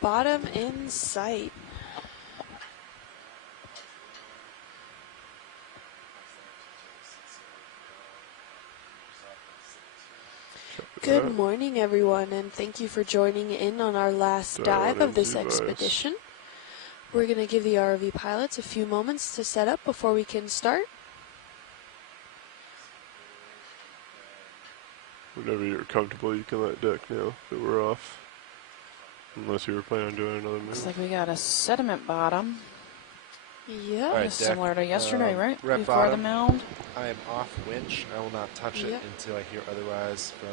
Bottom in sight. Good morning, everyone, and thank you for joining in on our last dive of this expedition. We're going to give the ROV pilots a few moments to set up before we can start. Whenever you're comfortable, you can let deck know that we're off. Unless you were planning on doing another move. Looks like we got a sediment bottom. Yep. Right, Similar to yesterday, right? Rep Before bottom. the mound. I am off winch. I will not touch it until I hear otherwise from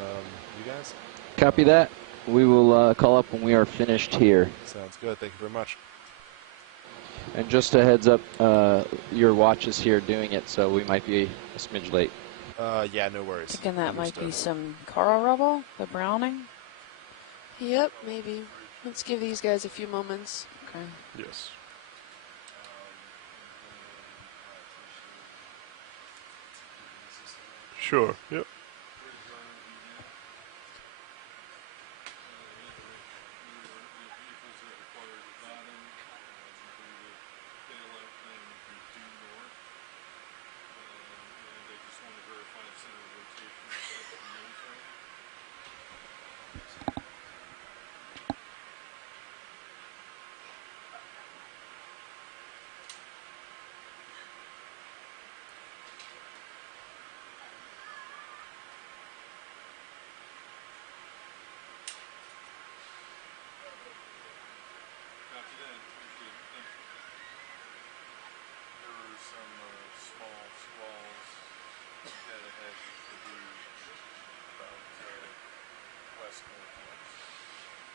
you guys. Copy that. We will call up when we are finished here. Sounds good. Thank you very much. And just a heads up, your watch is here doing it, so we might be a smidge late. Yeah, no worries. Thinking that might be some coral rubble, the browning. Yep, maybe. Let's give these guys a few moments. Okay. Yes. Sure, yep.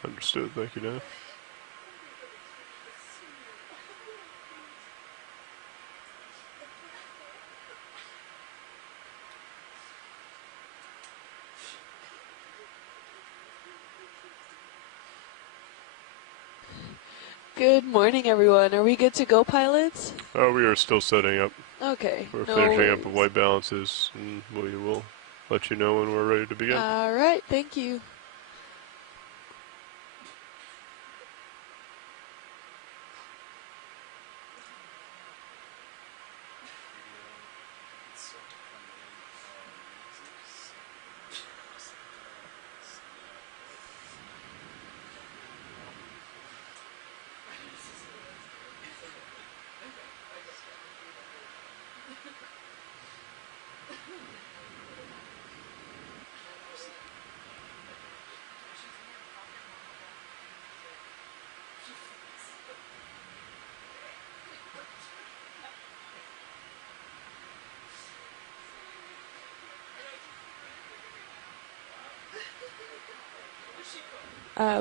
Understood, thank you, Dan. Good morning, everyone. Are we good to go, pilots? We are still setting up. Okay. We're finishing up with white balances, and we will let you know when we're ready to begin. All right, thank you.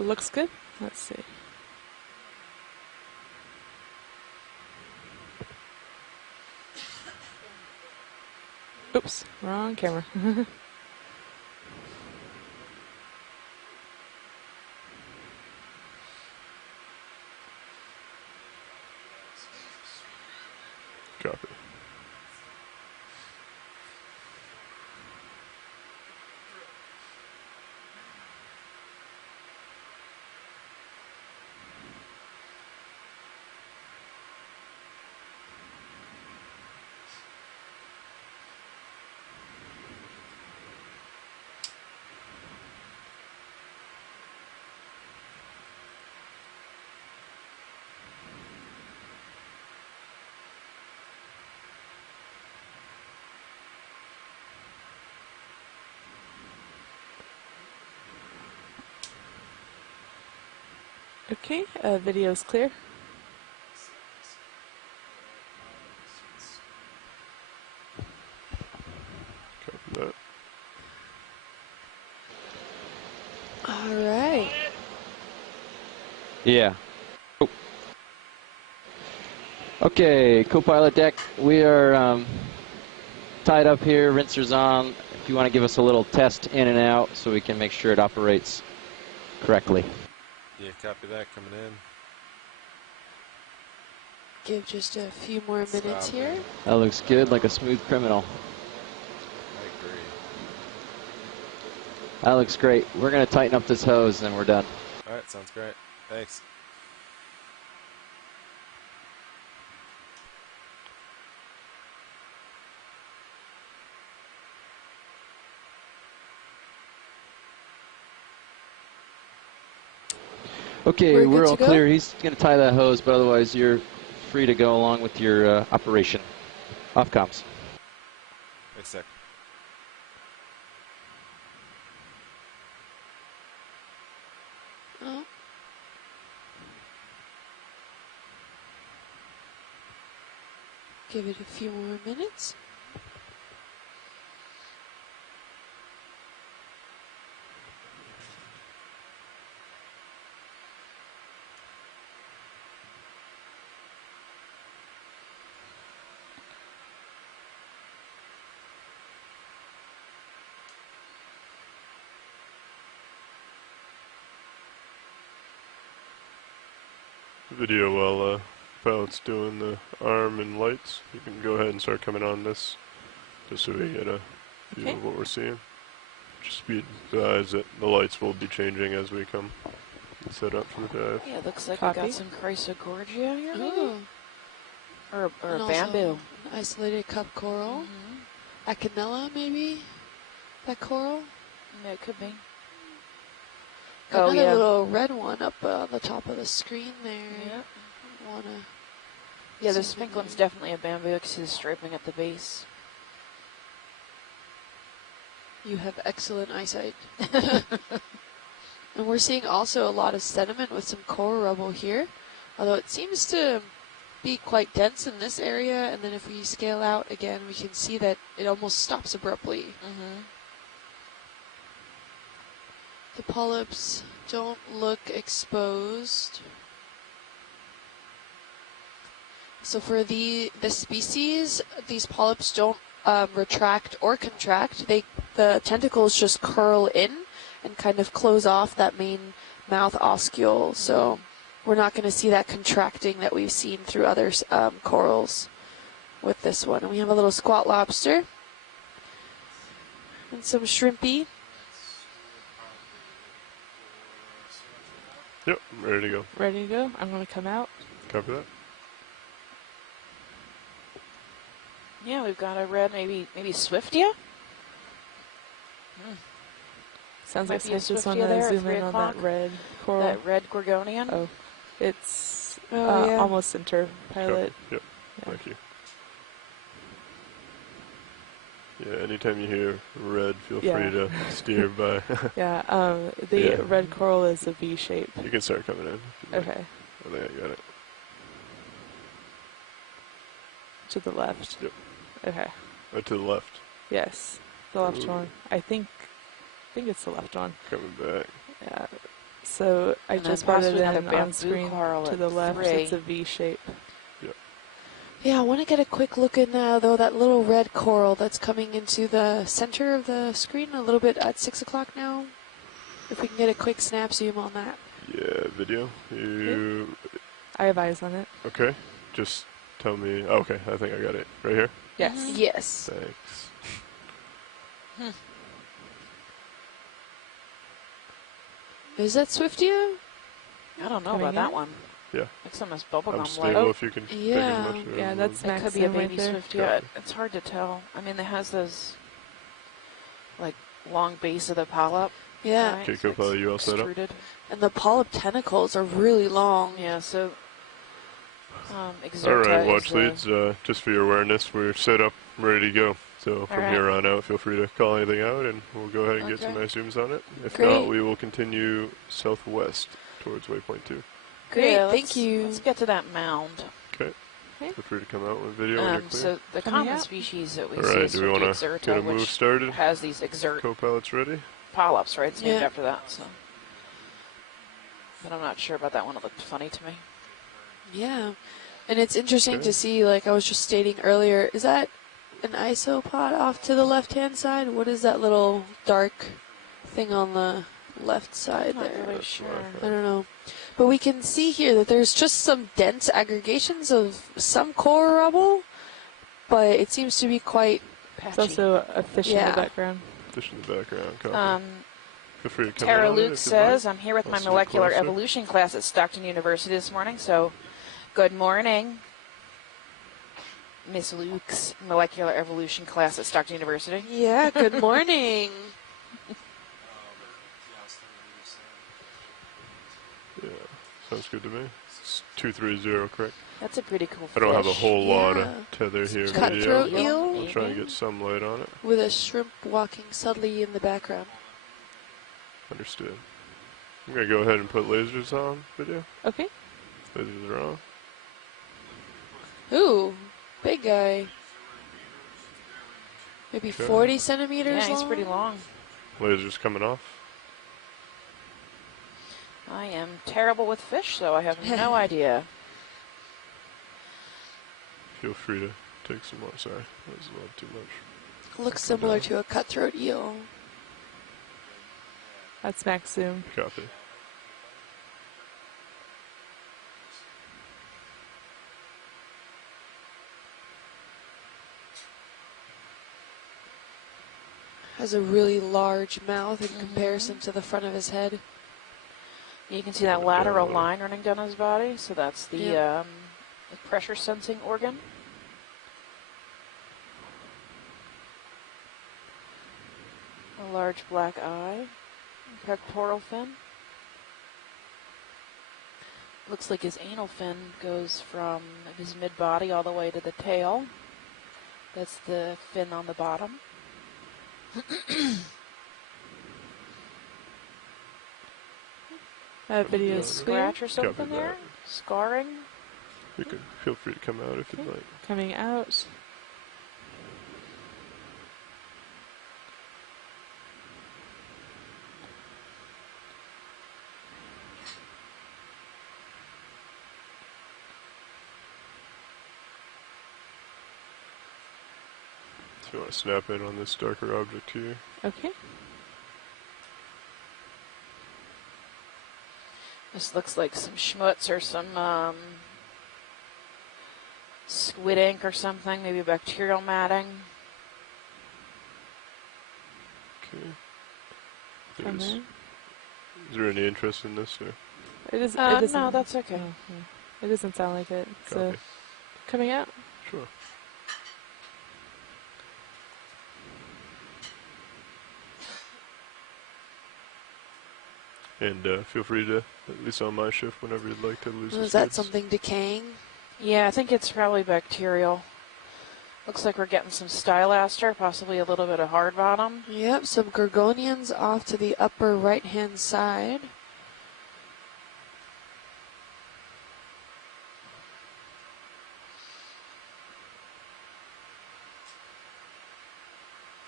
Looks good. Let's see. Oops, wrong camera. Copy. Okay, video's clear. Copy that. All right. Yeah. Oh. Okay, co-pilot deck, we are tied up here, rinsers on. If you want to give us a little test in and out so we can make sure it operates correctly. Yeah, copy that. Coming in. Give just a few more minutes here. That looks good, like a smooth criminal. I agree. That looks great. We're going to tighten up this hose and we're done. All right, sounds great. Thanks. Okay, we're good all to go? clear. He's going to tie that hose, but otherwise you're free to go along with your operation. Off comms. Wait a sec. Oh. Give it a few more minutes. Video while pilot's doing the arm and lights. You can go ahead and start coming on this, just so we get a view of what we're seeing. Just be advised that the lights will be changing as we come set up for the dive. Yeah, it looks like Copy. we got some chrysogorgia here, maybe? Oh. Or And bamboo. also an isolated cup coral. Acanella, maybe? That coral? Yeah, it could be. Another Oh, yeah. little red one up on the top of the screen there. Yeah. Wanna Yeah, the zoom in pink one's there. definitely a bamboo because it's striping at the base. You have excellent eyesight. And we're seeing also a lot of sediment with some coral rubble here, although it seems to be quite dense in this area, and then if we scale out again, we can see that it almost stops abruptly. The polyps don't look exposed. So for the species, these polyps don't retract or contract. The tentacles just curl in and kind of close off that main mouth oscule. So we're not going to see that contracting that we've seen through other corals with this one. And we have a little squat lobster and some shrimpy. Yep, I'm ready to go. Ready to go? I'm going to come out. Copy that. Yeah, we've got a red, maybe Swiftia? Sounds Might like be a I just Swiftia want there to at zoom 3 in on o'clock. that red coral. That red gorgonian? Oh, it's Oh, yeah. almost center pilot. Copy. Yep, Yeah. thank you. Yeah, anytime you hear red, feel Yeah. free to steer by. Yeah, the Yeah. red coral is a V shape. You can start coming in. if you'd like. Okay, I think I got it. to the left. Yep. Okay, To the left. yes, the left Ooh. one. I think it's the left one. Coming back. Yeah. So I And then just brought it possibly another in on bamboo screen coral to at the left. 3. It's a V shape. Yeah, I want to get a quick look in though, that little red coral that's coming into the center of the screen a little bit at 6 o'clock now. If we can get a quick snap zoom on that. Yeah, video. You I have eyes on it. okay? Just tell me. Oh, okay, I think I got it right here. Yes. Yes. Thanks. Is that Swiftia? I don't know Coming about that in? one. Yeah. Looks almost I'm bubblegum stable like. if you can take Yeah. as much. Yeah, that's It next could be a in right baby there. Swiftia. Yeah. It's hard to tell. I mean, it has those long base of the polyp. Yeah. Right? Okay, So Copilot, it's you all set up? extruded. And the polyp tentacles are really long. Yeah, so All Exerta right, is watch the- leads. Just for your awareness, we're set up, ready to go. So from right. here on out, feel free to call anything out, and we'll go ahead and get some Okay. nice zooms on it. If Great. not, we will continue southwest towards waypoint 2. Great, Yeah, thank you. Let's get to that mound. Okay. Okay. Feel free to come out with video when you're clear. So the Coming common out. species that we All see right, is do we want to Exerta, get a move which started? has these exert Co-pilot's ready? polyps, right? It's named Yeah. after that. So, but I'm not sure about that one. It looked funny to me. Yeah. And it's interesting Okay. to see, like I was just stating earlier, is that an isopod off to the left-hand side? What is that little dark thing on the left side I'm not there? really sure. I don't know. But we can see here that there's just some dense aggregations of some coral rubble, but it seems to be quite, There's Patchy. also a fish in Yeah. the background. Fish in the background. Copy. Feel free to come Tara in on it Luke if you'd says, like. I'm here with I'll my sit molecular closer. evolution class at Stockton University this morning, so good morning. Miss Luke's molecular evolution class at Stockton University. yeah, good morning. Yeah. Sounds good to me. It's 230, correct? That's a pretty cool I fish. don't have a whole lot of Yeah. tether here. Cutthroat Video. eel? I'll try and get some light on it. With a shrimp walking subtly in the background. Understood. I'm going to go ahead and put lasers on video. Okay. Lasers are on. Ooh, big guy. Maybe Okay. 40 centimeters Yeah, he's long? pretty long. Lasers coming off. I am terrible with fish, so I have no idea. Feel free to take some more. Sorry, that was a little too much. Looks similar to a cutthroat eel. That's max zoom. Copy. Has a really large mouth in comparison to the front of his head. You can see that lateral line running down his body, so that's the pressure sensing organ. A large black eye, pectoral fin. Looks like his anal fin goes from his mid-body all the way to the tail. That's the fin on the bottom. That video is clear. Scratch or something Copy there? that. Scarring? You can feel free to come out if you'd like. Coming out. If you want to snap in on this darker object here. Okay. This looks like some schmutz or some squid ink or something, maybe bacterial matting. Okay. Is there any interest in this? Or? It is. No, that's okay. Oh, yeah. It doesn't sound like it. So Copy. coming out. Sure. And feel free to, at least on my shift, whenever you'd like to lose Is that something decaying? Yeah, I think it's probably bacterial. Looks like we're getting some stylaster, possibly a little bit of hard bottom. Yep, some gorgonians off to the upper right-hand side.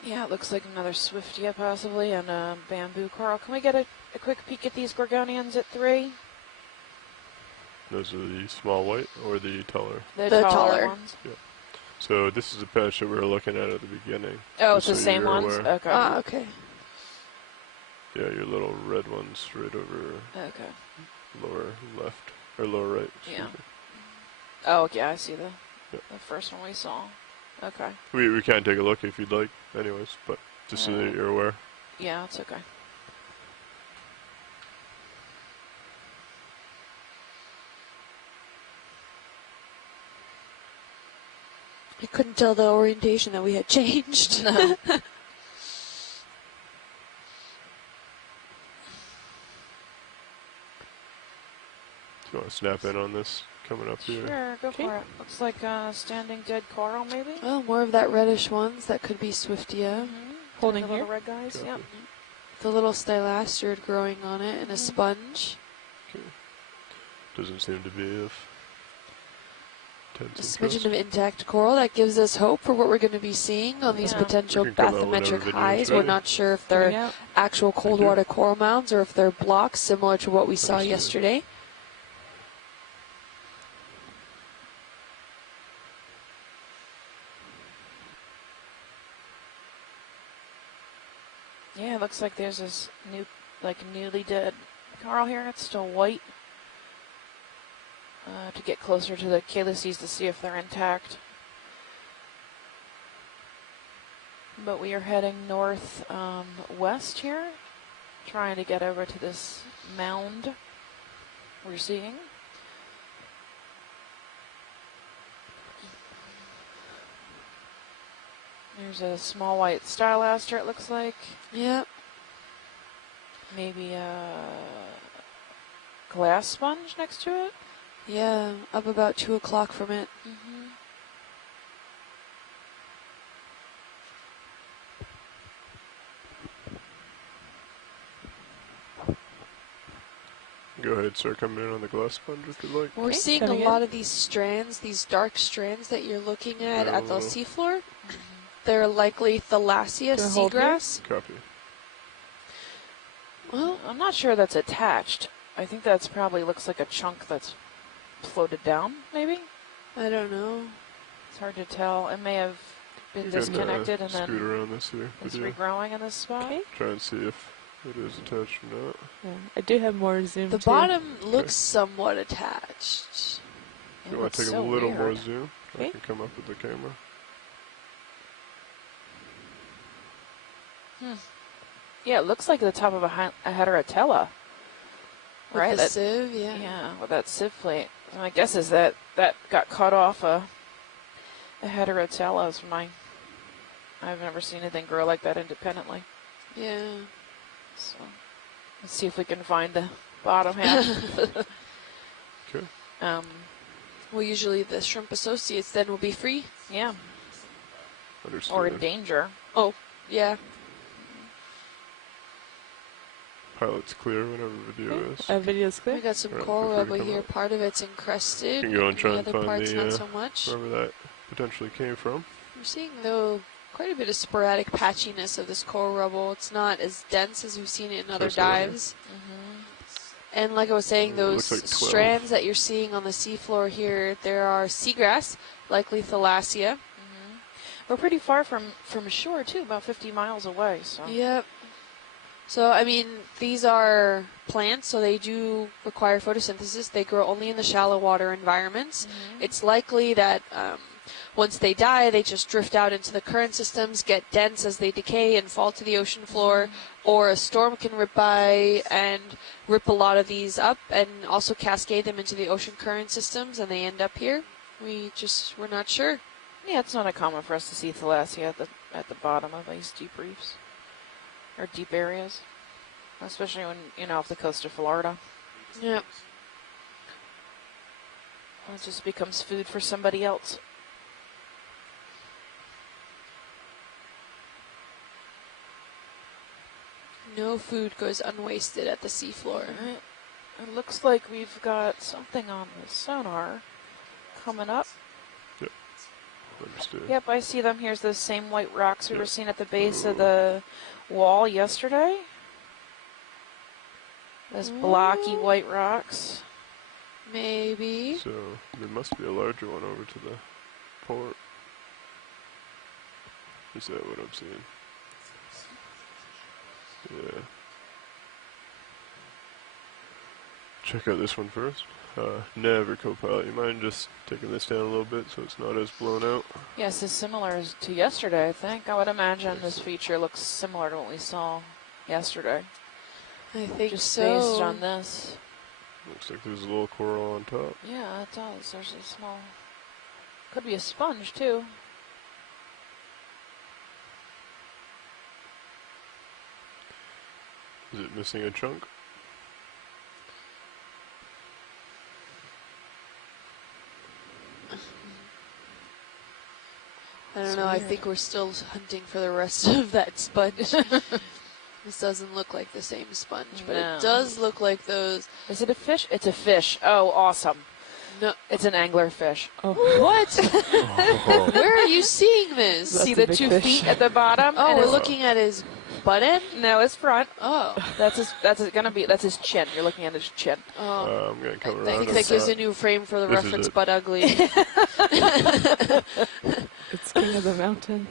Yeah, it looks like another Swiftia possibly, and a bamboo coral. Can we get a quick peek at these gorgonians at 3? Those are the small white or the taller? The The taller taller. ones. Yep. So this is a patch that we were looking at the beginning. Oh, it's just the so same you're ones? aware. Okay. Ah, okay. Yeah, your little red ones right over Okay. lower left, or lower right. excuse Yeah. me. Oh, yeah, I see the Yep. first one we saw. Okay. We can take a look if you'd like, anyways, but just so that you're aware. Yeah, it's okay. I couldn't tell the orientation that we had changed. No. Do you want to snap in on this coming up here? Sure, go for it. Looks like a standing dead coral, maybe? Oh, more of that reddish ones. That could be Swiftia. Holding the little here. red guys, Copy. yep. The little stylastrid growing on it and a sponge. Okay. Doesn't seem to be of A intense smidgen interest. of intact coral. That gives us hope for what we're going to be seeing on these Yeah. potential We can come out whenever bathymetric video's highs. ready. We're not sure if Coming they're out. actual cold you. water coral mounds or if they're blocks similar to what we saw Understood. yesterday. Yeah, it looks like there's this newly dead coral here. It's still white. To get closer to the calyces to see if they're intact. But we are heading north west here, trying to get over to this mound we're seeing. There's a small white stylaster, it looks like. Yep. Maybe a glass sponge next to it. Yeah, up about 2 o'clock from it. Go ahead, start coming in on the glass sponge if you'd like. We're seeing a lot of these strands, these dark strands that you're looking at the seafloor. They're likely Thalassia seagrass. Copy. Well, I'm not sure that's attached. I think that's probably looks like a chunk that's floated down, maybe? I don't know. It's hard to tell. It may have been disconnected and then around this here it's regrowing in this spot. Okay. Try and see if it is attached or not. Yeah, I do have more zoom. The bottom looks somewhat attached. You want to take a little more zoom? I can come up with the camera. Yeah, it looks like the top of a heterotella. Right, with the sieve, yeah. Yeah, with that sieve plate. My guess is that got cut off a heterotella. I've never seen anything grow like that independently. Yeah. So let's see if we can find the bottom half. Okay. Well, usually the shrimp associates then will be free. Yeah. Understood. Or in danger. Oh, yeah. Pilot's clear whenever video is. Video's clear. We got some coral over here. Part of it's encrusted. You can go and try and the find other parts the, not so much. wherever that potentially came from. We're seeing, though, quite a bit of sporadic patchiness of this coral rubble. It's not as dense as we've seen it in other dives. And like I was saying, those like strands that you're seeing on the seafloor here, there are seagrass, likely Thalassia. We're pretty far from shore, too, about 50 miles away. So. Yep. So, I mean, these are plants, so they do require photosynthesis. They grow only in the shallow water environments. It's likely that once they die, they just drift out into the current systems, get dense as they decay and fall to the ocean floor, or a storm can rip by and rip a lot of these up and also cascade them into the ocean current systems, and they end up here. We're not sure. Yeah, it's not uncommon for us to see Thalassia at the bottom of these deep reefs. Or deep areas, especially when, off the coast of Florida. Yep. It just becomes food for somebody else. No food goes unwasted at the seafloor. Right. It looks like we've got something on the sonar coming up. Yep. Understood. Yep, I see them. Here's those same white rocks we were seeing at the base of the wall yesterday. Those blocky white rocks. Maybe. So there must be a larger one over to the port. Is that what I'm seeing? Yeah. Check out this one first. Never co-pilot. You mind just taking this down a little bit so it's not as blown out? Yes, it's similar to yesterday, I think. I would imagine this feature looks similar to what we saw yesterday. I think just so. based on this. Looks like there's a little coral on top. Yeah, it does. There's a small... Could be a sponge, too. Is it missing a chunk? I don't know. I think we're still hunting for the rest of that sponge. This doesn't look like the same sponge, but it does look like those. Is it a fish? It's a fish. Oh, awesome. No, it's an anglerfish. Oh. What? Where are you seeing this? See the 2 feet at the bottom? Oh, we're looking at his butt end? No, his front. Oh. That's his chin. You're looking at his chin. Oh. I'm going to come around. I think that gives a new frame for the reference butt ugly. It's king of the mountain.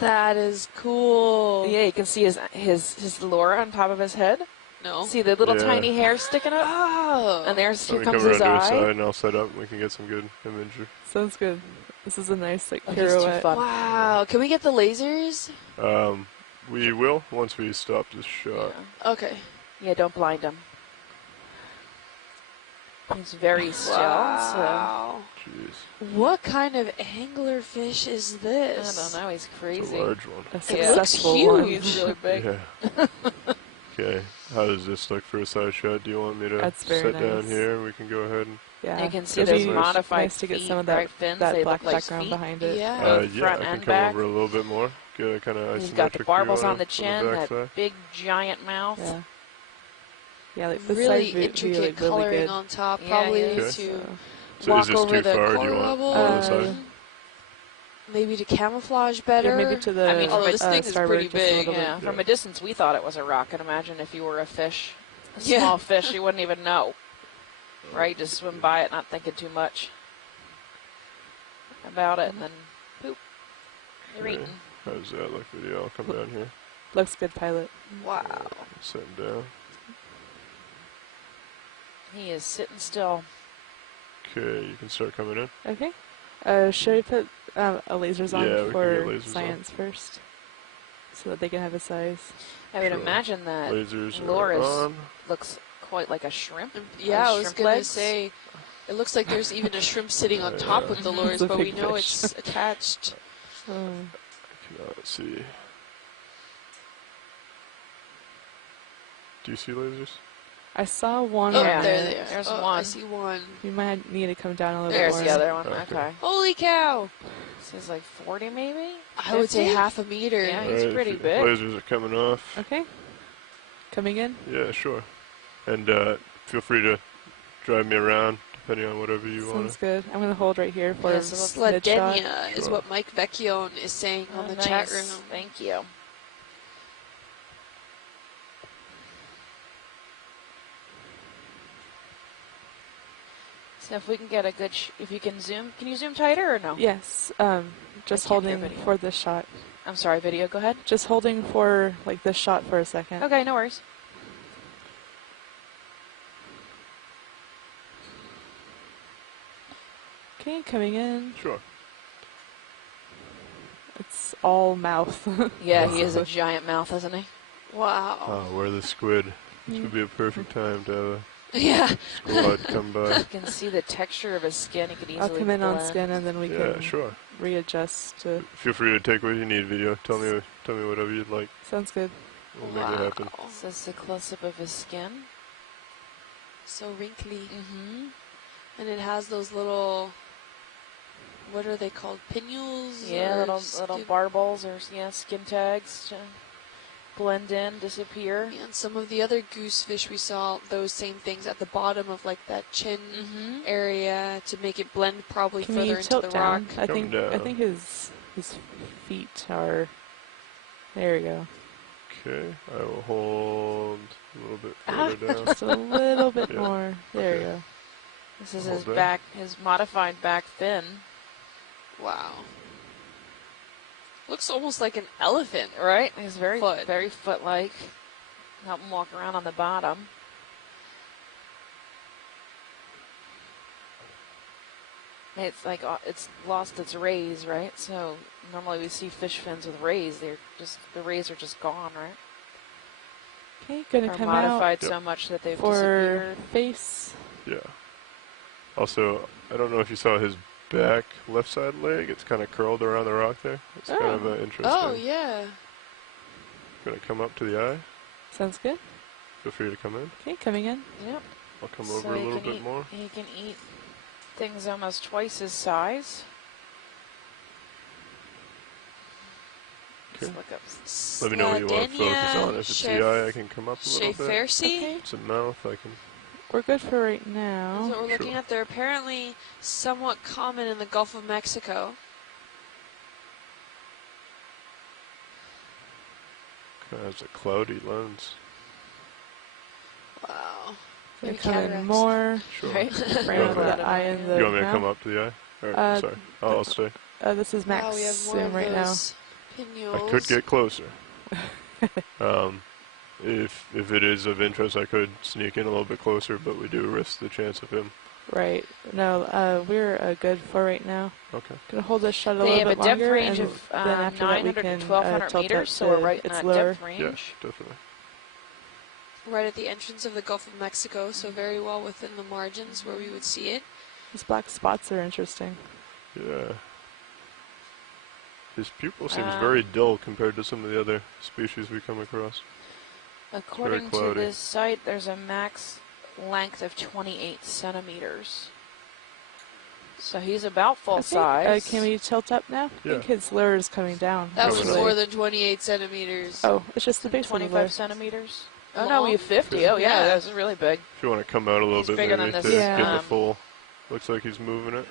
That is cool. Yeah, you can see his lure on top of his head. No. See the little tiny hairs sticking up? Oh. And here comes his his eye. eye. And I'll set up and we can get some good imagery. Sounds good. This is a nice He's too pirouette. fun. Wow. Can we get the lasers? We will once we stop this shot. Yeah. Okay. Yeah, don't blind him. He's very still. Wow. So. Jeez. What kind of anglerfish is this? I don't know. He's crazy. It's a large one. A It looks successful huge. one. He's really big. Yeah. Okay. How does this look for a side shot? Do you want me to That's very sit down nice. here? We can go ahead and... Yeah. You can see It'd those be modified nice to get feet, some of that, right, fins. that They black look like background feet. behind it. Yeah. Both yeah, front I can and come back. over a little bit more. Get a kind of He's got the isometric barbels view on the from chin, that backside. big giant mouth. Yeah. Yeah, like the Really side view intricate really coloring good. on top, Yeah, probably he to is. So walk is this over too the far? Do core you want level. more to the side? Maybe to camouflage better. Yeah, maybe to the I mean, from although this thing is starboard pretty just a big. little bit. Yeah, from a distance we thought it was a rock. And imagine if you were a fish, a Yeah. small fish, you wouldn't even know. Right? Just swim by it, not thinking too much about it, and then poop. You're Okay. eating. How does that look, video? I'll come down here. Looks good, pilot. Wow. Sitting down. He is sitting still. Okay, you can start coming in. Okay. Should we put lasers on Yeah, we can for get lasers on. science first? So that they can have a size. I would Sure. imagine that Lasers lure are is- on. looks quite like a shrimp. Yeah, I was shrimp going to legs. say, it looks like there's even a shrimp sitting on top of the lures, It's a but we big know fish. it's attached. I cannot see. Do you see lasers? I saw one. Oh, Yeah. there they are. There's Oh, I one. see one. You might need to come down a little There's bit the more. other one. Okay. Okay. Holy cow! This is like 40 maybe? I would say 50? half a meter. Yeah. He's Alright, pretty if big. Lasers are coming off. Okay. Coming in. Yeah, sure. And feel free to drive me around, depending on whatever you want. Sounds good. I'm going to hold right here for Yes, a mid-shot. Sladenia is Sure. what Mike Vecchione is saying on the chat room. Thank you. So if we can get a good, if you can zoom, can you zoom tighter or no? Yes. Just I can't hear holding video. for this shot. I'm sorry, video, go ahead. Just holding for like this shot for a second. Okay, no worries. Okay, coming in. Sure. It's all mouth. Yeah, he is a giant mouth, isn't he? Wow. Oh, where the squid. This would be a perfect time to have a Yeah. squad come by. You can see the texture of his skin. He could easily I'll come in on blend. skin and then we Yeah, can sure. readjust to. Feel free to take what you need, video. Tell me whatever you'd like. Sounds good. We'll make it happen. This is a close-up of his skin. So wrinkly. Mm-hmm. And it has those little, what are they called? Pinnules? Yeah, or little skin- barbels or skin tags to blend in, disappear. Yeah, and some of the other goosefish we saw, those same things at the bottom of like that chin Mm-hmm. area to make it blend probably Can further you into tilt the down? rock. I Come think I down. think his feet are. There we go. Okay, I will hold a little bit Ah. further down. Just a little bit Yeah. more. There Okay. we go. This is Hold his there. back, his modified back fin. Wow. Looks almost like an elephant. Right? He's very Foot. very foot-like. Help him walk around on the bottom. It's like it's lost its rays, right? So normally we see fish fins with rays. The rays are just gone, right? Okay, gonna Or come out modified Yep. so much that they've for disappeared. face. Yeah. Also, I don't know if you saw his back left side leg. It's kind of curled around the rock there. It's kind of interesting. Oh, yeah. Gonna come up to the eye. Sounds good. Feel free to come in. Okay, coming in. Yep. I'll come So over a he little can bit eat- more. He can eat things almost twice his size. Okay. Let's look up. Let me know what you want to focus on. If it's Chef- the eye, I can come up a little bit. Farsi? Okay. If it's a mouth, I can. We're good for right That's now. what we're looking Sure. at. They're apparently somewhat common in the Gulf of Mexico. Kind of has a cloudy lens. Wow. Gonna Maybe come in cataracts. more. Sure. Right? Right over ahead. the eye and the You want me to mouth. come up to the eye? Or, Uh, sorry, I'll stay. This is max Wow, we have more zoom of right now. those pinnules. I could get closer. If it is of interest, I could sneak in a little bit closer, but we do risk the chance of him. Right. No, we're good for right now. Okay. Gonna hold this shot a They little have a bit depth longer, range and of then after that we 900 can to 1200 tilt meters, up so we're to right in its that lure. depth range. Yes, definitely. Right at the entrance of the Gulf of Mexico, so very well within the margins where we would see it. These black spots are interesting. Yeah. His pupil seems very dull compared to some of the other species we come across. According to this site, there's a max length of 28 centimeters. So he's about full size. Can we tilt up now? Yeah. I think his lure is coming down. That was more than 28 centimeters. Oh, it's just the base 25 centimeters. Oh, Long. no, we have 50. Oh, yeah, that's really big. If you want to come out a little bit, bigger maybe, than to this, get the full. Looks like he's moving it.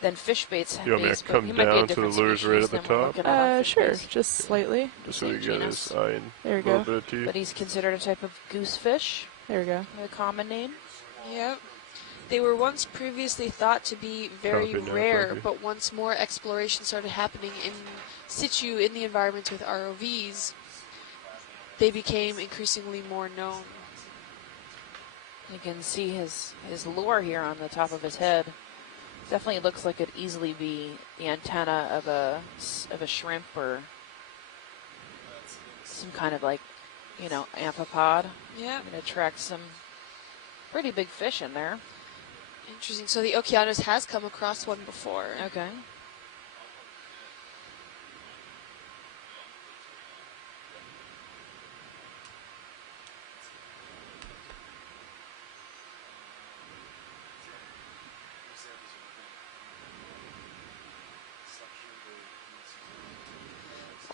Then fish baits. You want me to come down so the lure's right at the top? Sure, just slightly. Just so you get his eye and there we a little go. bit of teeth. But he's considered a type of goosefish. There we go. A common name. Yep. They were once previously thought to be very rare, but once more exploration started happening in situ in the environments with ROVs, they became increasingly more known. You can see his lure here on the top of his head. Definitely looks like it'd easily be the antenna of a shrimp or some kind of amphipod. Yeah. And attract some pretty big fish in there. Interesting. So the Okeanos has come across one before. Okay.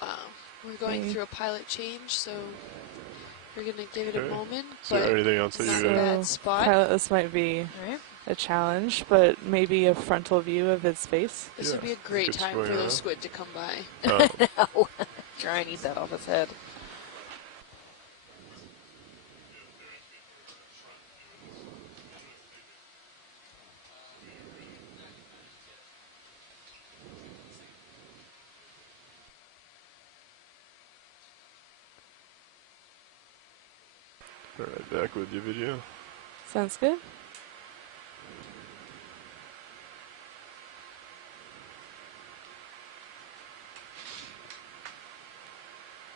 Wow. We're going through a pilot change, so we're going to give it a moment. Is there anything else that not you a bad spot. Pilot, this might be a challenge, but maybe a frontal view of its face. This would be a great time for those squid to come by. No. Try and eat that off his head. All right, back with your video. Sounds good.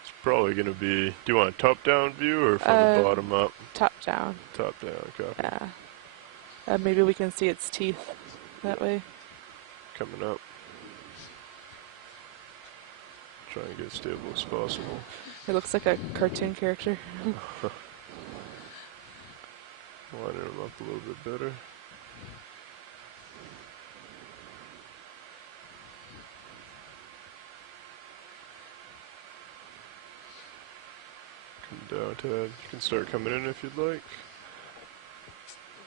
It's probably going to be, do you want a top-down view or from the bottom up? Top down. Top down, copy. Yeah. Maybe we can see its teeth that way. Coming up. Try and get as stable as possible. It looks like a cartoon character. Lining them up a little bit better. Come down to that. You can start coming in if you'd like.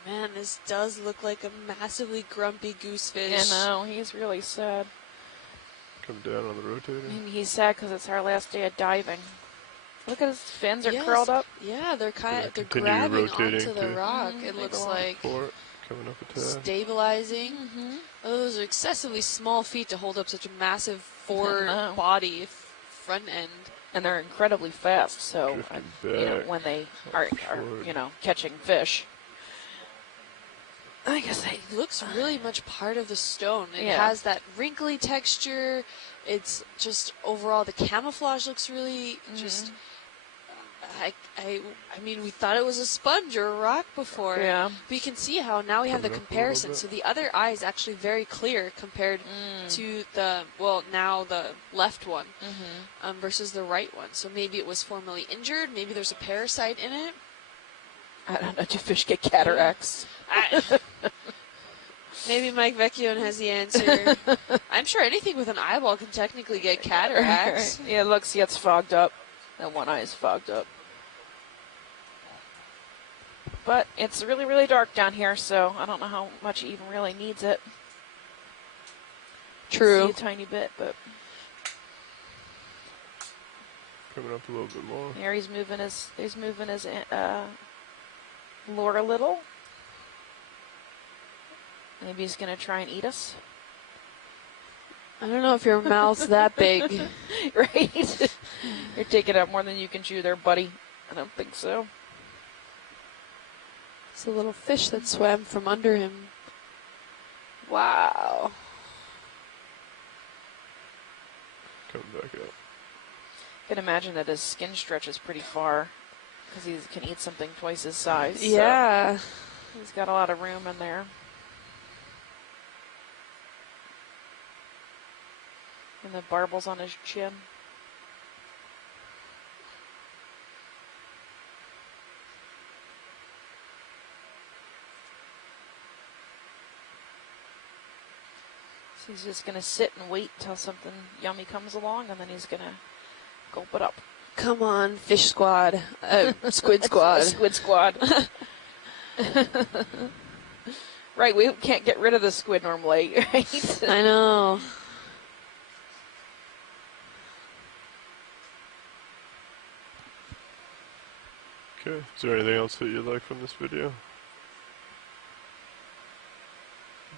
Man, this does look like a massively grumpy goosefish. I know, he's really sad. Come down on the rotator. And he's sad because it's our last day of diving. Look at his fins are curled up. Yeah, they're they're grabbing onto the rock. It looks like coming up a tad. Stabilizing. Oh, those are excessively small feet to hold up such a massive forward body front end. And they're incredibly fast, so when they are catching fish. I guess it looks really much part of the stone. It has that wrinkly texture. It's just overall the camouflage looks really just. I mean, we thought it was a sponge or a rock before. Yeah. But you can see how now we have the comparison. So the other eye is actually very clear compared to now the left one versus the right one. So maybe it was formerly injured. Maybe there's a parasite in it. I don't know. Do fish get cataracts? Maybe Mike Vecchione has the answer. I'm sure anything with an eyeball can technically get cataracts. Yeah, look, see, it's fogged up. That one eye is fogged up. But it's really, really dark down here, so I don't know how much he even really needs it. True. See a tiny bit, but coming up a little bit more. There he's moving his lure a little. Maybe he's gonna try and eat us. I don't know if your mouth's that big. Right? You're taking out more than you can chew there, buddy. I don't think so. It's a little fish that swam from under him. Wow. Come back up. I can imagine that his skin stretches pretty far because he can eat something twice his size. Yeah. So he's got a lot of room in there. And the barbels on his chin. So he's just going to sit and wait until something yummy comes along, and then he's going to gulp it up. Come on, fish squad. Squid squad. Squid squad. Right, we can't get rid of the squid normally, right? I know. Okay, is there anything else that you'd like from this video?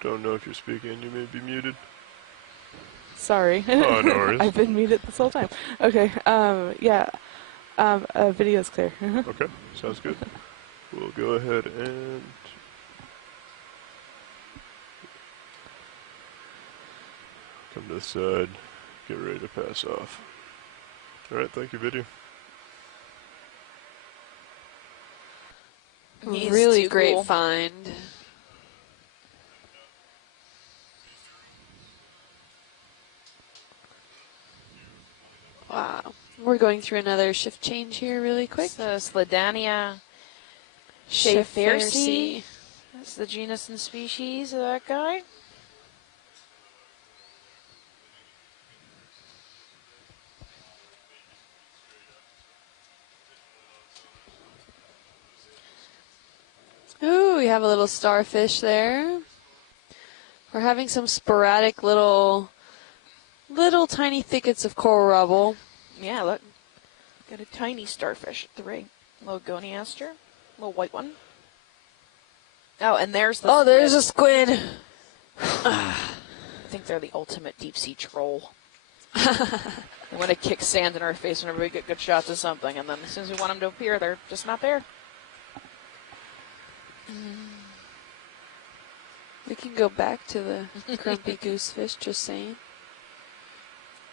Don't know if you're speaking, you may be muted. Sorry. Oh, no worries. I've been muted this whole time. Okay, yeah, video's clear. Okay, sounds good. We'll go ahead and come to the side, get ready to pass off. Alright, thank you, video. He's Really too great cool. find. Wow. We're going through another shift change here really quick. So Slidania Schaefersea. That's the genus and species of that guy. Ooh, we have a little starfish there. We're having some sporadic little tiny thickets of coral rubble. Yeah, look. Got a tiny starfish at the rig. Little goniaster. Little white one. Oh, and there's the squid. There's a squid. I think they're the ultimate deep sea troll. They want to kick sand in our face whenever we get good shots of something, and then as soon as we want them to appear, they're just not there. We can go back to the grumpy goosefish, just saying.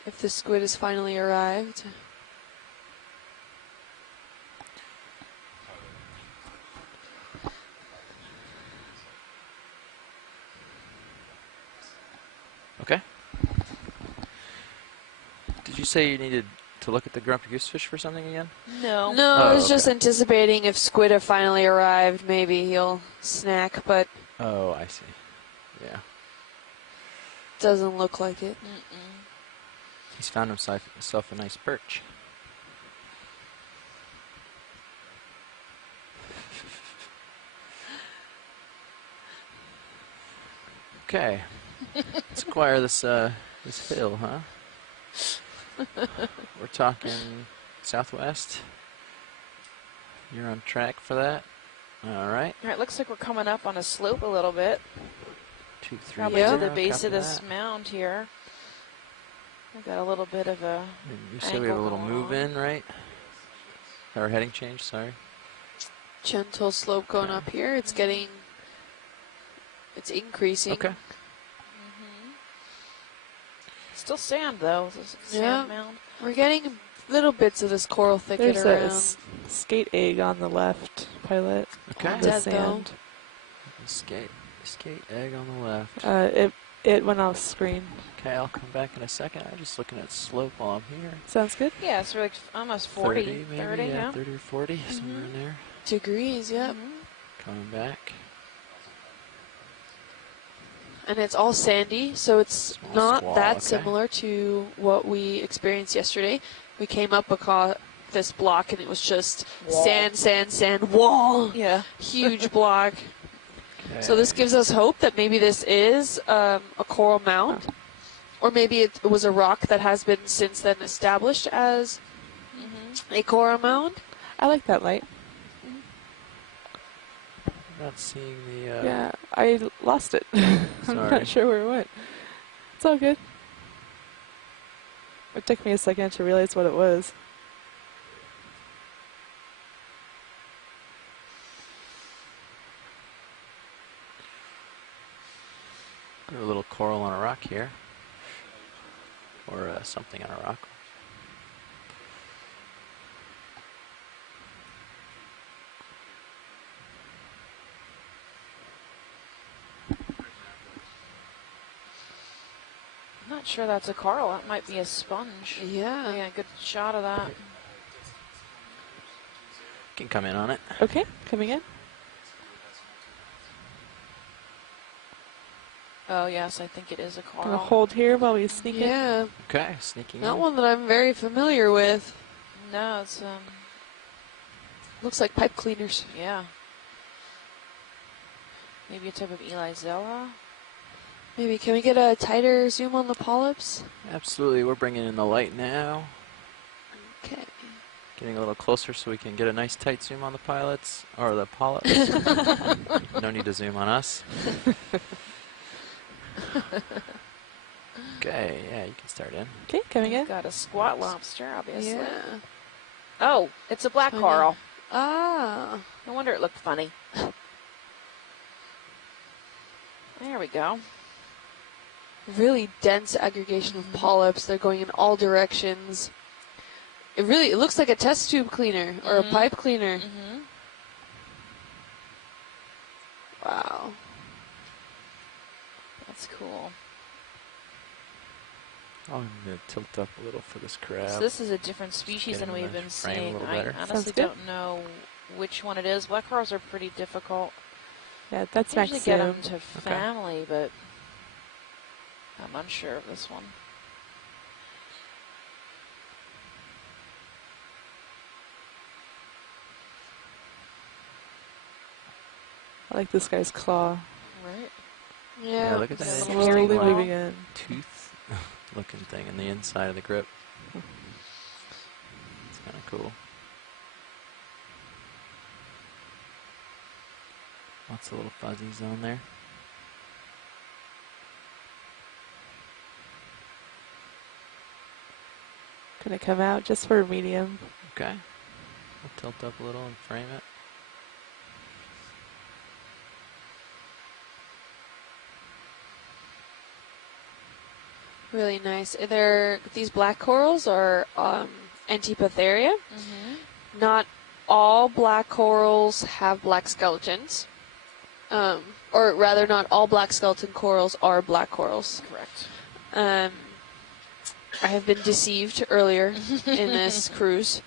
If the squid has finally arrived. Okay. Did you say you needed to look at the grumpy goosefish for something again? No. No, I was okay. just anticipating if squid have finally arrived, maybe he'll snack, but Oh, I see. Yeah. doesn't look like it. He's found himself a nice perch. Okay. Let's acquire this this hill, huh? We're talking southwest. You're on track for that. All right. All right, looks like we're coming up on a slope a little bit. 2, 3. Probably to the zero, base copy of this that. mound here. I've got a little bit of a You said we have a angle little going move on. in, right? Or heading change, sorry. Gentle slope going up here. It's increasing. Okay. Still sand, though. This is a Yeah. sand mound. We're getting little bits of this coral thicket There's a around. skate egg on the left, Pilot. Okay. On Dead, the though. sand. Skate egg on the left. It went off screen. Okay, I'll come back in a second. I'm just looking at slope while I'm here. Sounds good. Yeah, so we're like almost 40, 30 maybe, 30, yeah, yeah. 30 or 40, somewhere in there. Degrees, yep. Coming back. And it's all sandy, so it's Small not squall, that okay. similar to what we experienced yesterday. We came up across this block and it was just Wall. sand, wall. Yeah. Huge block. Okay. So this gives us hope that maybe this is a coral mound, or maybe it was a rock that has been since then established as a coral mound. I like that light. I'm not seeing the. Yeah, I lost it. I'm Sorry. not sure where it went. It's all good. It took me a second to realize what it was. Got a little coral on a rock here. Or something on a rock. I'm not sure that's a coral. That might be a sponge. Yeah. Yeah, good shot of that. Can come in on it. Okay, coming in. Oh, yes, I think it is a Gonna coral. hold here while we sneak it. Yeah, Okay, sneaking not in. one that I'm very familiar with. No, it's, Looks like pipe cleaners. yeah. Maybe a type of Elizella. Maybe, can we get a tighter zoom on the polyps? Absolutely, we're bringing in the light now. Okay. Getting a little closer so we can get a nice tight zoom on the pilots, or the polyps. No need to zoom on us. Okay, yeah, you can start in. Okay, coming in. Got a squat lobster, obviously. Yeah. Oh, it's a black Funny. coral. Ah. No wonder it looked funny. There we go. Really dense aggregation of polyps. They're going in all directions. It looks like a test tube cleaner or a pipe cleaner. Mm-hmm. Wow. That's cool. Oh, I'm going to tilt up a little for this crab. So this is a different species than getting we've the been frame a seeing. little I better. honestly Sounds good. don't know which one it is. Black corals are pretty difficult. Yeah, that's I max usually get them zoom. to family, but I'm unsure of this one. I like this guy's claw. Right? Yeah. look at that Little interesting Slowly claw. moving in. tooth looking thing in the inside of the grip. It's kind of cool. Lots of little fuzzies on there. Gonna come out just for a medium. Okay. We'll tilt up a little and frame it. Really nice. These black corals are Antipatheria. Mm-hmm. Not all black corals have black skeletons. Or rather, not all black skeleton corals are black corals. Correct. I have been deceived earlier in this cruise.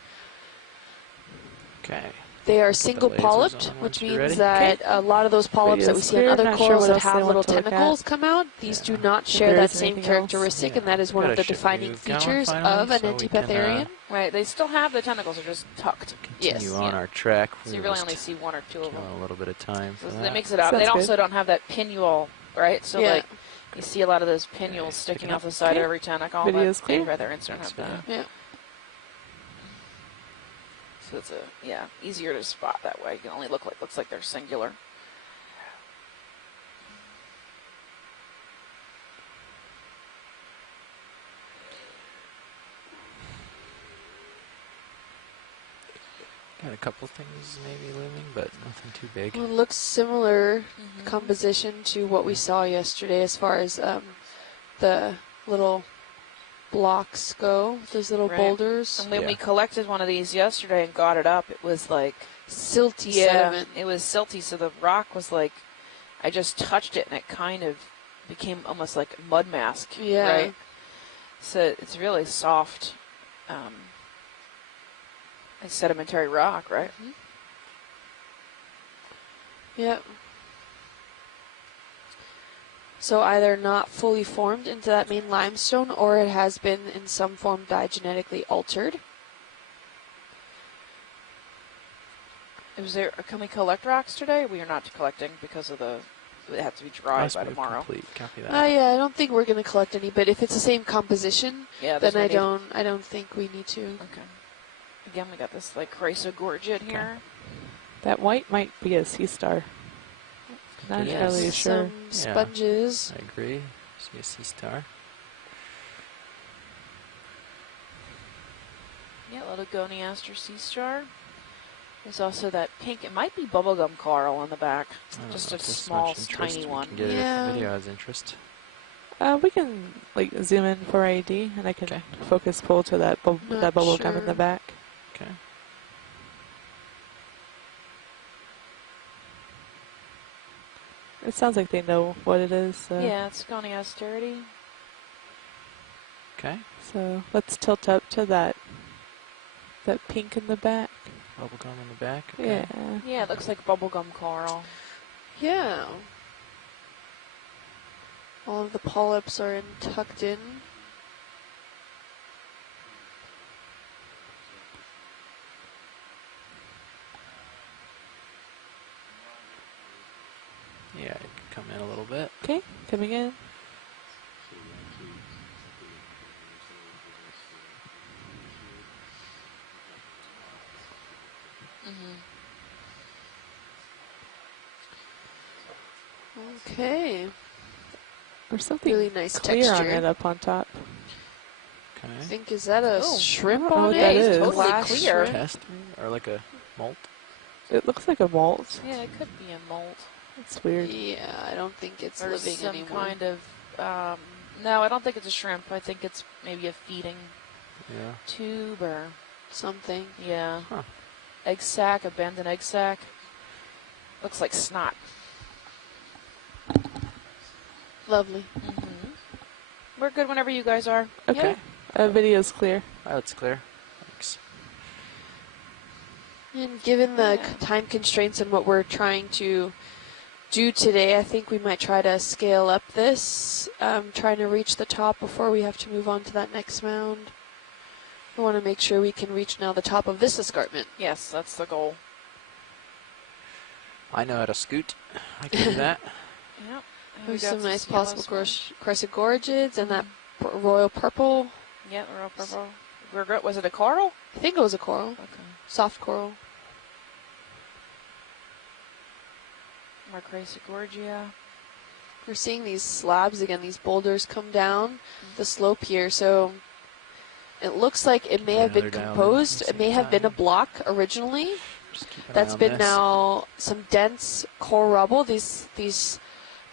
Okay. They are the single lasers polyped, on which once you're means ready. that a lot of those polyps that we Video's see on clear. other Not sure corals what that else they have want little to look at. tentacles come out, these do not share there that is same anything else. characteristic, Yeah. and that is one Got of the a ship defining move going features finally, of an so we can, Antipatherian. Right, they still have the tentacles, they're just tucked. Continue Yes, on yeah. our track. So We're you really just only see one or two of them. killing a little bit of time for So that. that makes it out. Sounds They good. also don't have that pinnule, right? So Yeah. like you see a lot of those pinnules sticking picking off up. the side Okay. of every tentacle. Video's But clear. they'd rather insert That's have that. video. Yeah. So it's easier to spot that way. You can only looks like they're singular. Got a couple things maybe looming, but nothing too big. Well, it looks similar Mm-hmm. composition to what we saw yesterday as far as the little blocks go, those little Right. boulders. And when Yeah. we collected one of these yesterday and got it up, it was like Silty sediment. it was silty. So the rock was like, I just touched it and it kind of became almost like mud mask. Yeah. Right. So it's really soft. A sedimentary rock, right? Yep. So either not fully formed into that main limestone, or it has been in some form diagenetically altered. Can we collect rocks today? We are not collecting because of it has to be dry Last by move tomorrow. complete. Copy that. Yeah, I don't think we're going to collect any, but if it's the same composition, Yeah, then there's no need. I don't think we need to. Okay. Again, we got this like chrysogorgid here. That white might be a sea star. Not Yes. entirely sure. Some sponges. I agree. See a sea star. Yeah, little goniaster sea star. There's also that pink. It might be bubblegum coral on the back. I don't Just know a if there's small, much interest. tiny We one. can get it Yeah. if the video has interest. We can like zoom in for ID, and I can Okay. focus pull to that Not bubble gum in sure. the back. Okay. It sounds like they know what it is. So. Yeah, it's goniasterity. Okay. So let's tilt up to that pink in the back. Bubblegum in the back. Okay. Yeah. Yeah, it looks like bubblegum coral. Yeah. All of the polyps are tucked in. Yeah, it can come in a little bit. Okay, coming in. Okay. There's something Really nice clear on texture. it up on top. Okay. I think, is that a Oh, shrimp I don't know on what it? that is. Totally Glass clear. shrimp? Test or like a molt. It looks like a molt. Yeah, it could be a molt. It's weird. Yeah, I don't think it's Or living some anymore. kind of, no, I don't think it's a shrimp. I think it's maybe a feeding Yeah. tube or, Something. yeah. Huh. Egg sac, abandoned egg sac. Looks like snot. Lovely. We're good whenever you guys are. Okay. Video's clear. That's clear. Thanks. And given the Yeah. time constraints and what we're trying to do today, I think we might try to scale up this, trying to reach the top before we have to move on to that next mound. We want to make sure we can reach now the top of this escarpment. Yes, that's the goal. I know how to scoot. I can do that. Yep. There's some nice possible crescent gorges and that royal purple. Yeah, real purple. Was it a coral? I think it was a coral, Okay. soft coral. More Crassegorgia. We're seeing these slabs again, these boulders come down the slope here, so it looks like it may have been Another dial composed. in It may have been a block originally. Just keep an eye That's on been this. now some dense core rubble. These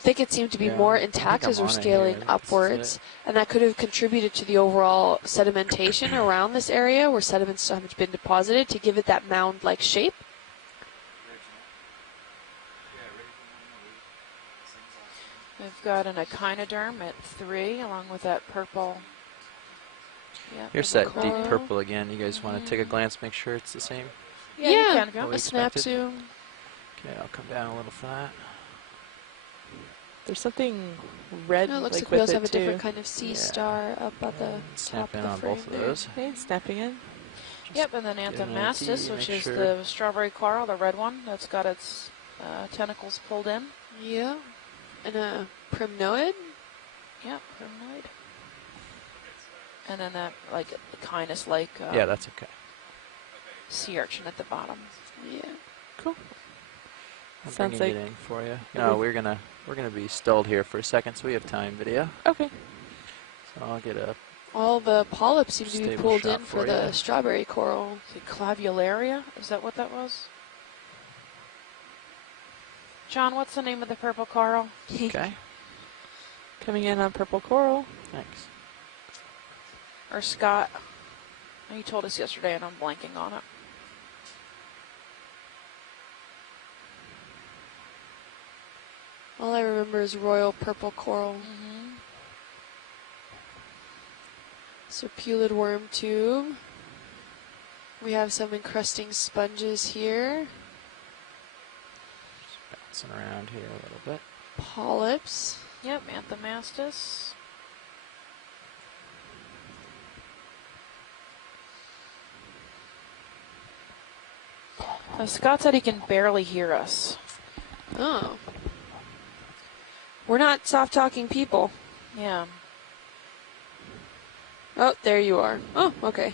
thickets seem to be Yeah, more I think intact I'm as we're on it scaling here. upwards, and that could have contributed to the overall sedimentation around this area where sediments have been deposited to give it that mound-like shape. We've got an echinoderm at 3 along with that purple. Yeah, Here's that purple deep coral. purple again. You guys want to take a glance, make sure it's the same? Yeah, you can Oh, go. we A snap expected. zoom. Okay, I'll come down a little for that. There's something red No, it looks like like we with also it have a too. different kind of sea Yeah. star up at the Snap top in of the on frame both of there. those. Okay, snapping in. Yep, and then get an Anthomastus, IT, which make is sure. the strawberry coral, the red one that's got its tentacles pulled in. Yeah, and a primnoid. Yep, primnoid. And then that like echinus-like Yeah, that's okay. sea urchin at the bottom. Yeah. Cool. I'm Sounds bringing like it in for you. No, we're gonna be stalled here for a second, so we have time. Video. okay. So I'll get a. All the polyps seem to be Stable pulled shot in for for the you. strawberry coral. Is it clavularia? Is that what that was? John, what's the name of the purple coral? Okay. Coming in on purple coral. Thanks. Or Scott? Oh, you told us yesterday and I'm blanking on it. All I remember is royal purple coral. Serpulid worm tube. We have some encrusting sponges here. Just bouncing around here a little bit. Polyps. Yep, Anthomastus. Scott said he can barely hear us. Oh. We're not soft-talking people. Yeah. Oh, there you are. Oh, okay.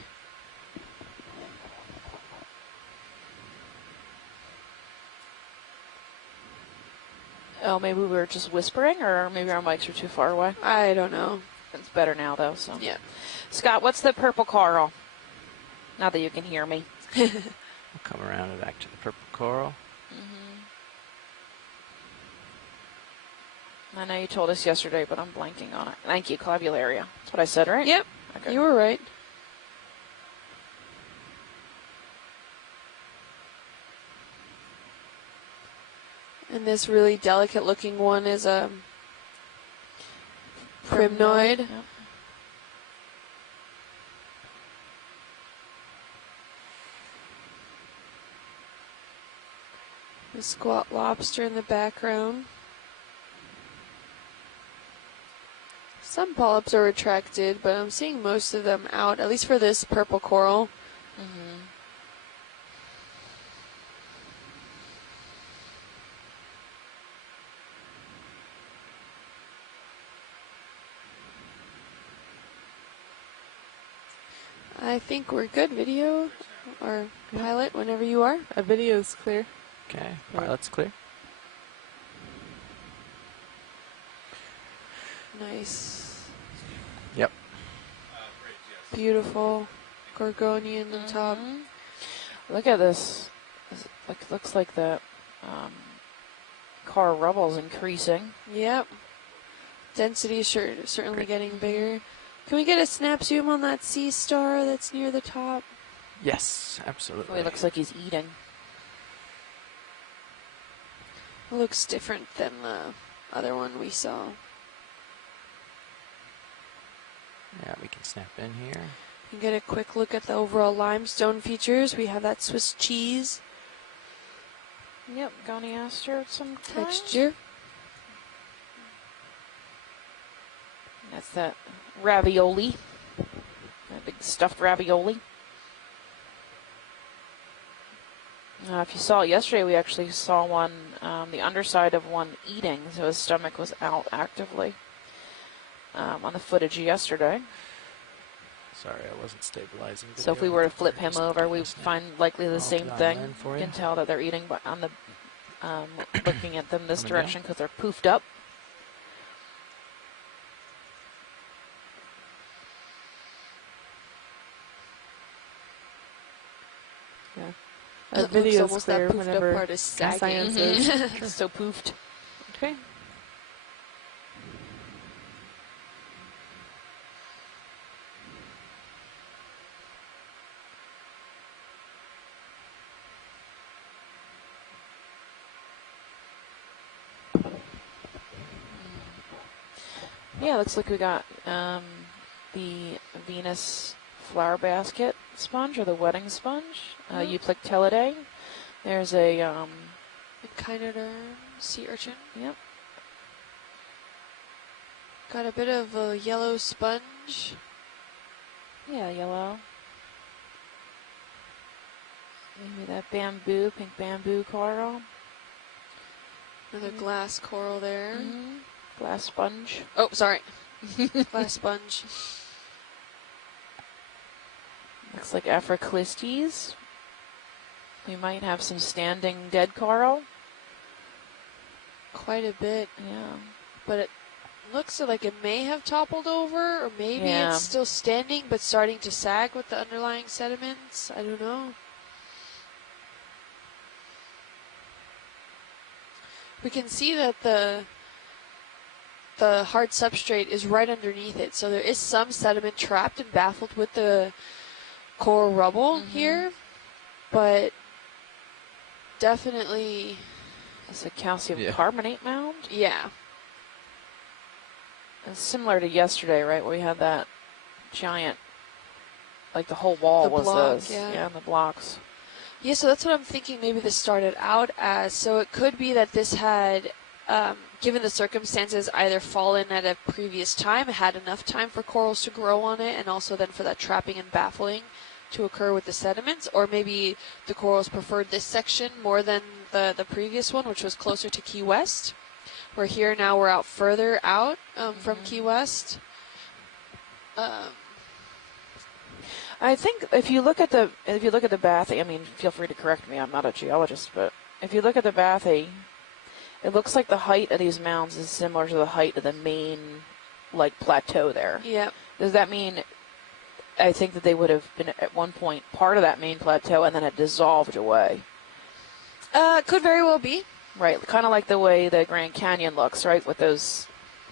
Oh, maybe we were just whispering, or maybe our mics are too far away. I don't know. It's better now, though. So, Yeah. Scott, what's the purple coral? Now that you can hear me. We'll come around and back to the purple coral. I know you told us yesterday, but I'm blanking on it. Thank you, clavularia. That's what I said, right? Yep, Okay. you were right. And this really delicate-looking one is a primnoid. Yep. The squat lobster in the background. Some polyps are retracted, but I'm seeing most of them out, at least for this purple coral. Mm-hmm. I think we're good, video or pilot, whenever you are. A video is clear. Okay, pilot's clear. Nice. Yep. Beautiful Gorgonia in the top. Look at this. Looks like the car rubble's increasing. Yep. Density is certainly getting bigger. Can we get a snap zoom on that sea star that's near the top? Yes, absolutely. Oh, it looks like he's eating. It looks different than the other one we saw. Yeah, we can snap in here. And get a quick look at the overall limestone features. We have that Swiss cheese Yep, Goniaster some texture. That's that ravioli. That big stuffed ravioli. If you saw it yesterday, we actually saw one, the underside of one eating, so his stomach was out actively on the footage yesterday. Sorry, I wasn't stabilizing. So if we were to flip him over, we find likely the same thing. You You can tell that they're eating on the looking at them this direction because they're poofed up. Yeah. It A video is almost clear that poofed whenever up part is sagging. science is. It's so poofed. Okay. Yeah, looks like we got the Venus flower basket sponge or the wedding sponge, Euplectellidae. There's a Echinoderm sea urchin. Yep. Got a bit of a yellow sponge. Yeah, yellow. Maybe that bamboo, pink bamboo coral. Another glass coral there. Glass sponge. Oh, sorry. Glass sponge. Looks like Aphroclistes. We might have some standing dead coral. Quite a bit. Yeah. But it looks like it may have toppled over, or maybe Yeah. it's still standing but starting to sag with the underlying sediments. I don't know. We can see that the hard substrate is right underneath it, so there is some sediment trapped and baffled with the coral rubble here, but definitely It's a calcium carbonate mound. yeah. It's similar to yesterday, right? Where we had that giant, like the whole wall The was block, this. yeah. And the blocks. Yeah, so that's what I'm thinking maybe this started out as. So it could be that this had, given the circumstances, either fallen at a previous time, had enough time for corals to grow on it, and also then for that trapping and baffling to occur with the sediments, or maybe the corals preferred this section more than the previous one, which was closer to Key West. We're here now, we're out further out from Key West. I think if you look at the bathy, I mean, feel free to correct me. I'm not a geologist, but if you look at the bathy, it looks like the height of these mounds is similar to the height of the main, like, plateau there. Yeah. Does that mean? I think that they would have been at one point part of that main plateau and then it dissolved away. Could very well be. Right, kind of like the way the Grand Canyon looks, right, with those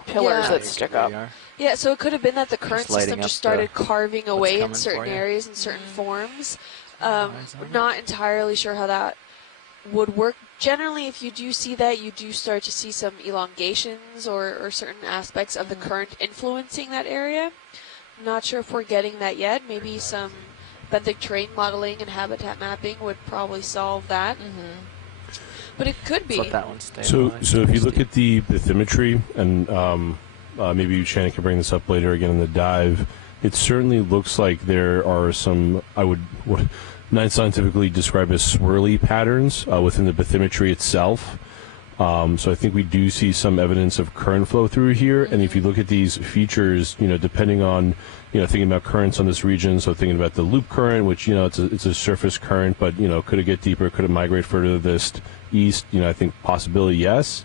pillars that stick up. Yeah, so it could have been that the current system just started carving away in coming certain for you. areas and certain forms. Not entirely sure how that would work. Generally, if you do see that, you do start to see some elongations or certain aspects of the current influencing that area. Not sure if we're getting that yet. Maybe some benthic terrain modeling and habitat mapping would probably solve that. But it could be. Let that one So if you look at the bathymetry and maybe Shannon can bring this up later again in the dive. It certainly looks like there are some, what non-scientifically describe as swirly patterns within the bathymetry itself. So I think we do see some evidence of current flow through here. And if you look at these features, depending on, thinking about currents on this region, so thinking about the loop current, which, it's a surface current, but, could it get deeper? Could it migrate further this east? I think possibility, yes.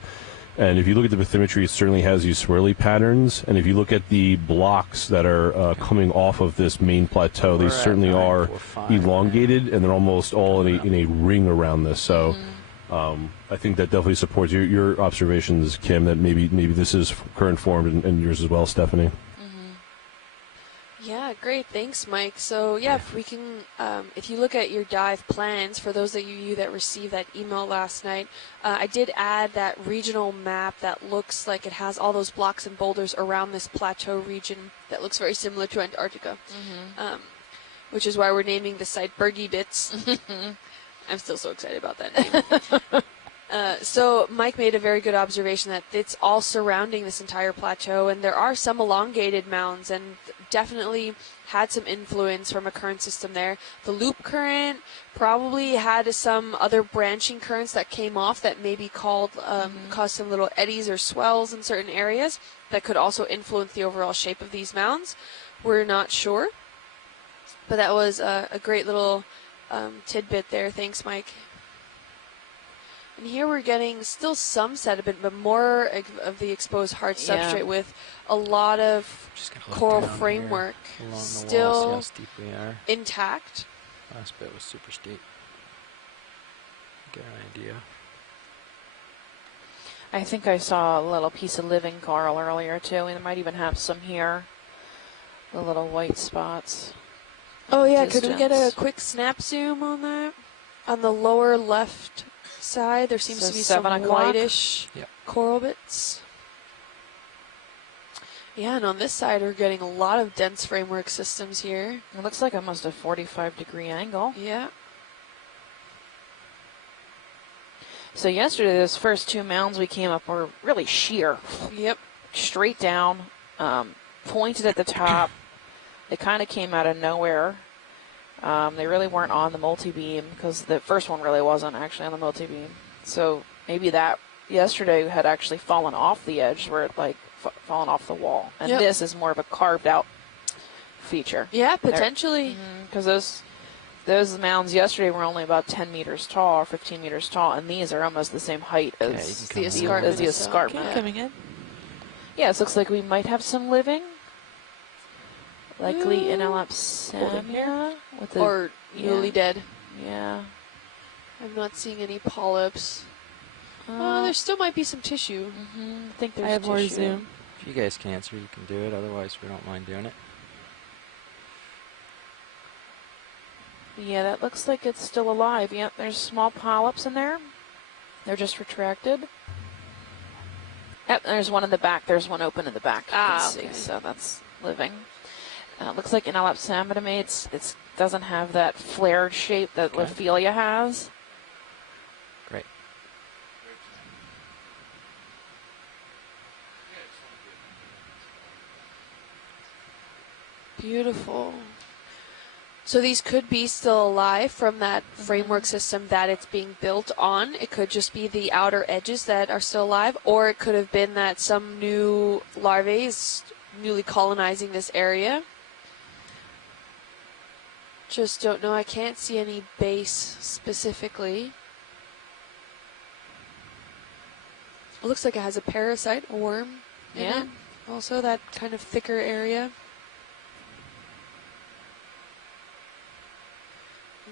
And if you look at the bathymetry, it certainly has these swirly patterns. And if you look at the blocks that are coming off of this main plateau, these certainly are elongated, and they're almost all in a ring around this. So I think that definitely supports your observations, Kim, that maybe this is current formed, and yours as well, Stephanie. Yeah, great. Thanks, Mike. So, yeah, if we can, if you look at your dive plans, for those of you that received that email last night, I did add that regional map that looks like it has all those blocks and boulders around this plateau region that looks very similar to Antarctica, which is why we're naming the site Bergy Bits. I'm still so excited about that name. So Mike made a very good observation that it's all surrounding this entire plateau, and there are some elongated mounds, and definitely had some influence from a current system there. The loop current probably had some other branching currents that came off that maybe caused some little eddies or swells in certain areas that could also influence the overall shape of these mounds. We're not sure, but that was a great little tidbit there. Thanks, Mike. And here we're getting still some sediment, but more of the exposed hard substrate with a lot of coral framework still intact. Last bit was super steep. Get an idea. I think I saw a little piece of living coral earlier too, and it might even have some here. The little white spots. Oh yeah, could we get a quick snap zoom on that? On the lower left side, there seems to be some whitish coral bits. Yeah, and on this side, we're getting a lot of dense framework systems here. It looks like almost a 45-degree angle. Yeah. So yesterday, those first two mounds we came up were really sheer. Yep. Straight down, pointed at the top. They kind of came out of nowhere. They really weren't on the multi-beam because the first one really wasn't actually on the multi-beam. So maybe that yesterday had actually fallen off the edge where it like fallen off the wall. And this is more of a carved out feature. Yeah, potentially. Because those mounds yesterday were only about 10 meters tall or 15 meters tall, and these are almost the same height as the escarpment. Okay, coming in. Yeah, it looks like we might have some living. Likely in Elapsamia. Or newly dead. Yeah. I'm not seeing any polyps. There still might be some tissue. I think there's I have tissue. more zoom. If you guys can answer, you can do it. Otherwise, we don't mind doing it. Yeah, that looks like it's still alive. Yeah, there's small polyps in there. They're just retracted. Yep, there's one in the back. There's one open in the back. You can see, so that's living. It looks like in Elapsamia, it doesn't have that flared shape that Lophelia has. Great. Beautiful. So these could be still alive from that framework system that it's being built on. It could just be the outer edges that are still alive, or it could have been that some new larvae is newly colonizing this area. Just don't know. I can't see any base specifically. It looks like it has a parasite, a worm in it. Also that kind of thicker area.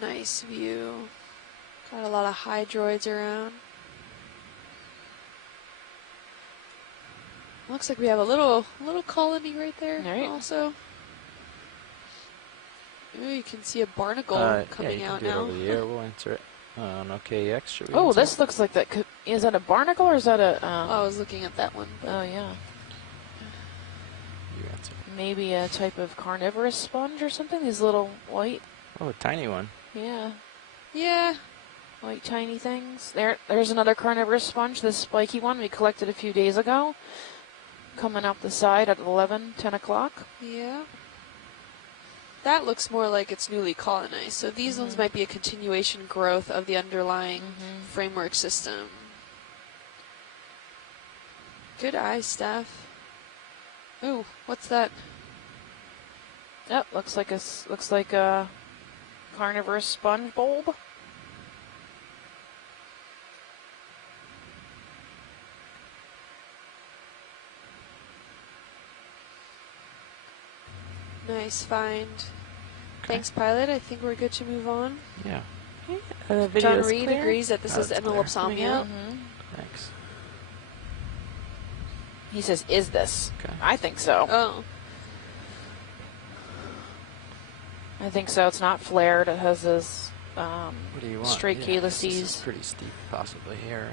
Nice view. Got a lot of hydroids around. Looks like we have a little colony right there also. Ooh, you can see a barnacle coming out now. Over the air. We'll answer it on OKEX. Should we? Oh, this looks like that. Is that a barnacle or is that a? I was looking at that one. Oh yeah. You answer. Maybe a type of carnivorous sponge or something. These little white. Oh, a tiny one. Yeah. Yeah. White tiny things. There's another carnivorous sponge. This spiky one we collected a few days ago. coming up the side at 11, 10 o'clock. Yeah. That looks more like it's newly colonized. So these ones might be a continuation growth of the underlying framework system. Good eye, Steph. Ooh, what's that? Yep, looks like a carnivorous sponge bulb. Nice find. Thanks, pilot. I think we're good to move on. Yeah. Okay. John Reed agrees that this is Enelopsomnia. Thanks. He says, "Is this?" Okay. I think so. Oh. I think so. It's not flared. It has this What do you want? straight This calyces. is pretty steep, possibly here,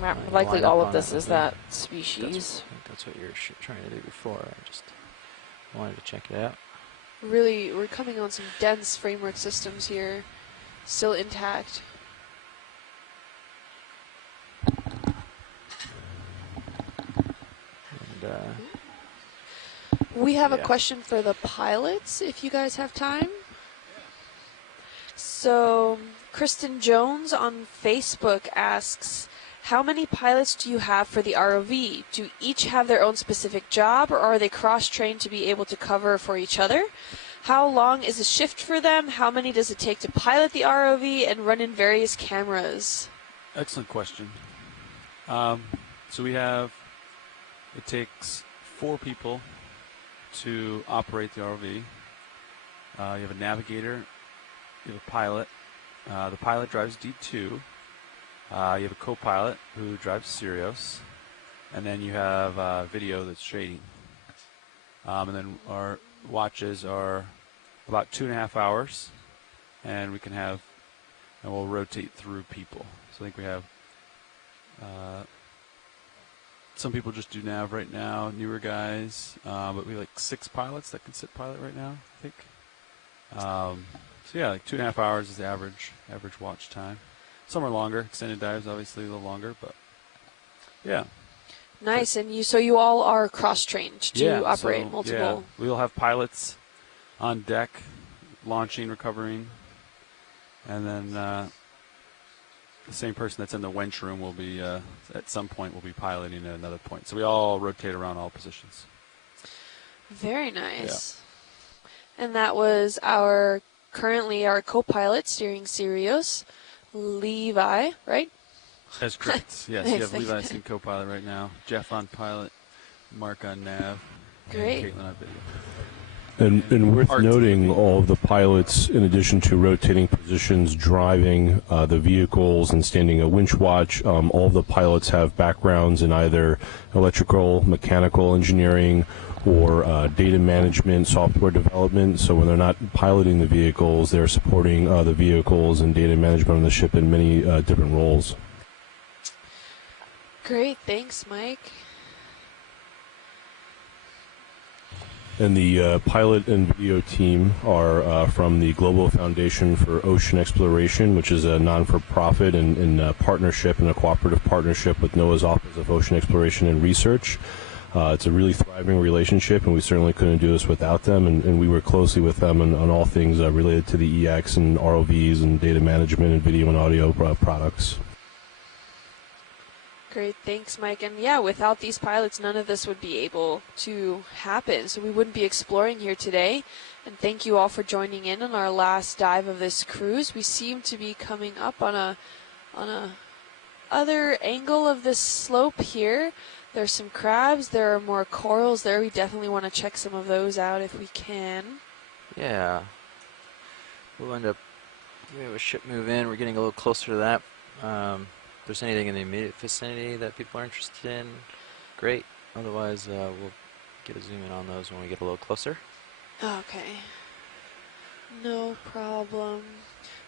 right? Likely line up all on of this it is with me. that species. I think that's what you were trying to do before. I just wanted to check it out. Really, we're coming on some dense framework systems here. Still intact. And, We have a question for the pilots, if you guys have time. So, Kristen Jones on Facebook asks, how many pilots do you have for the ROV? Do each have their own specific job, or are they cross-trained to be able to cover for each other? How long is a shift for them? How many does it take to pilot the ROV and run in various cameras? Excellent question. So it takes 4 people to operate the ROV. You have a navigator, you have a pilot. The pilot drives D2. You have a co-pilot who drives Sirius. And then you have video that's shading. And then our watches are about 2.5 hours. And we'll rotate through people. So I think we have some people just do nav right now, newer guys, but we have like 6 pilots that can sit pilot right now, I think. So yeah, like 2.5 hours is the average watch time. Some are longer, extended dives obviously a little longer, but yeah. Nice, and you all are cross-trained to operate multiple. Yeah, we'll have pilots on deck, launching, recovering, and then the same person that's in the wench room will be, at some point, will be piloting at another point. So we all rotate around all positions. Very nice. Yeah. And that was currently our co-pilot steering Sirius, Levi, right? That's correct. Yes, you have Levi as co-pilot right now. Jeff on pilot, Mark on nav. Great. And Caitlin on video. And worth noting, all of the pilots, in addition to rotating positions, driving the vehicles and standing a winch watch, all of the pilots have backgrounds in either electrical, mechanical engineering, or data management, software development. So when they're not piloting the vehicles, they're supporting the vehicles and data management on the ship in many different roles. Great, thanks, Mike. And the pilot and video team are from the Global Foundation for Ocean Exploration, which is a non-for-profit and in partnership and a cooperative partnership with NOAA's Office of Ocean Exploration and Research. It's a really thriving relationship, and we certainly couldn't do this without them. And we work closely with them on all things related to the EX and ROVs and data management and video and audio products. Great, thanks, Mike. And yeah, without these pilots, none of this would be able to happen. So we wouldn't be exploring here today. And thank you all for joining in on our last dive of this cruise. We seem to be coming up on a other angle of this slope here. There's some crabs. There are more corals there. We definitely want to check some of those out if we can. Yeah. We'll end up, we have a ship move in. We're getting a little closer to that. If there's anything in the immediate vicinity that people are interested in, great. Otherwise, we'll get a zoom in on those when we get a little closer. Okay. No problem.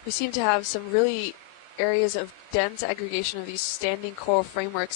We seem to have some really areas of dense aggregation of these standing coral frameworks